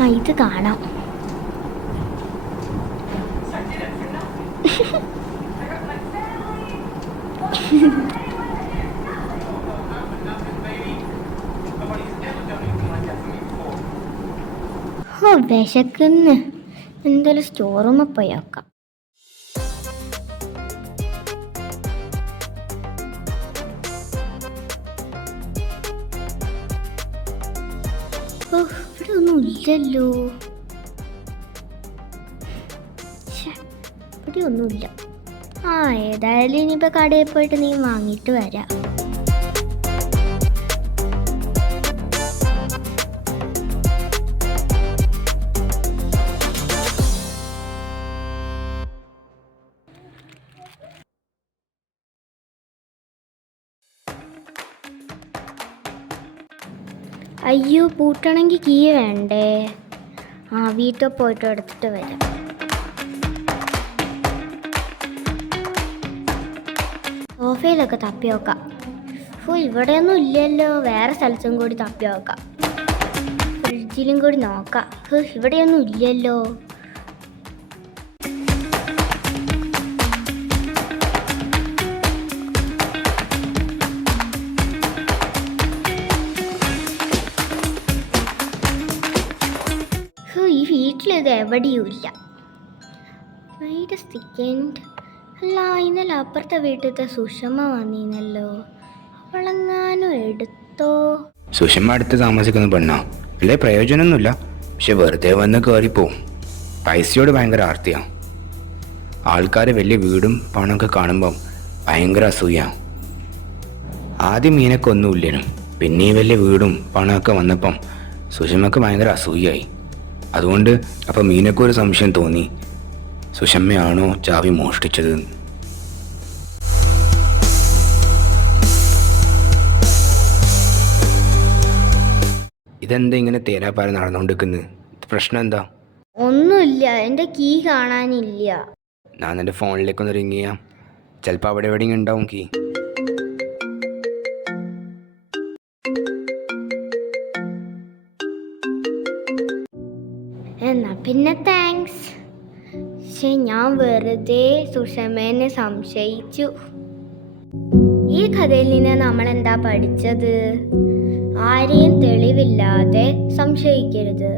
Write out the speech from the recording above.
ആ ഇത് കാണാം. ഓ വിശക്കുന്ന്. എന്തായാലും സ്റ്റോർ റൂമിൽ പോയി നോക്കാം ഓ ഇവിടെ ഒന്നും ഇല്ലല്ലോ. ശ്ശെ, ഇവിടെ ഒന്നുമില്ല ആ ഏതായാലും ഇനിയിപ്പോൾ കടയിൽ പോയിട്ട് നീ വാങ്ങിയിട്ട് വരാം. അയ്യോ പൂട്ടണമെങ്കിൽ കീ വേണ്ടേ? ആ വീട്ടിൽ പോയിട്ട് എടുത്തിട്ട് വരാം. സോഫയിലൊക്കെ തപ്പി നോക്കാം. ഓ ഇവിടെയൊന്നും ഇല്ലല്ലോ. വേറെ സ്ഥലത്തും കൂടി തപ്പി നോക്കാം. ഫ്രിഡ്ജിലും കൂടി നോക്കാം. ഇവിടെയൊന്നും ഇല്ലല്ലോ. ഇത് എവിടെയുമില്ല. വെയിറ്റ് സെക്കൻഡ് അല്ല ഇന്നലെ അപ്പുറത്തെ വീട്ടിലത്തെ സുഷമ വന്നീനല്ലോ അവളെങ്ങാനും എടുത്തോ? സുഷമ്മ അടുത്ത് താമസിക്കുന്ന പെണ്ണാ. അല്ലേ പ്രയോജനമൊന്നുമില്ല. പക്ഷെ വെറുതെ വന്ന് കയറിപ്പോവും പൈസയോട് ഭയങ്കര ആർത്തിയാ. ആൾക്കാർ വലിയ വീടും പണമൊക്കെ കാണുമ്പം ഭയങ്കര അസൂയ. ആദ്യം മീനൊക്കെ ഒന്നുമില്ലേനും. പിന്നെ ഈ വലിയ വീടും പണമൊക്കെ വന്നപ്പം സുഷമ്മക്ക് ഭയങ്കര അസൂയായി. അതുകൊണ്ട് അപ്പം മീനക്ക് ഒരു സംശയം തോന്നി. സുഷമ്മയാണോ ചാവി മോഷ്ടിച്ചത്. ഇതെന്താ ഇങ്ങനെ തേരാപ്പാര നടന്നുകൊണ്ടിരിക്കുന്നത് പ്രശ്നം എന്താ? ഒന്നുമില്ല എന്റെ കീ കാണാനില്ല. ഞാൻ എന്റെ ഫോണിലേക്കൊന്ന് റിങ് ചെയ്യാം. ചിലപ്പോൾ അവിടെ എവിടെയെങ്കിലും ഉണ്ടാവും കീ. എന്നാ പിന്നെ താങ്ക്സ് പക്ഷെ ഞാൻ വെറുതെ സുഷമേനെ സംശയിച്ചു. ഈ കഥയിൽ നിന്ന് നമ്മൾ എന്താ പഠിച്ചത്? ആരെയും തെളിവില്ലാതെ സംശയിക്കരുത്.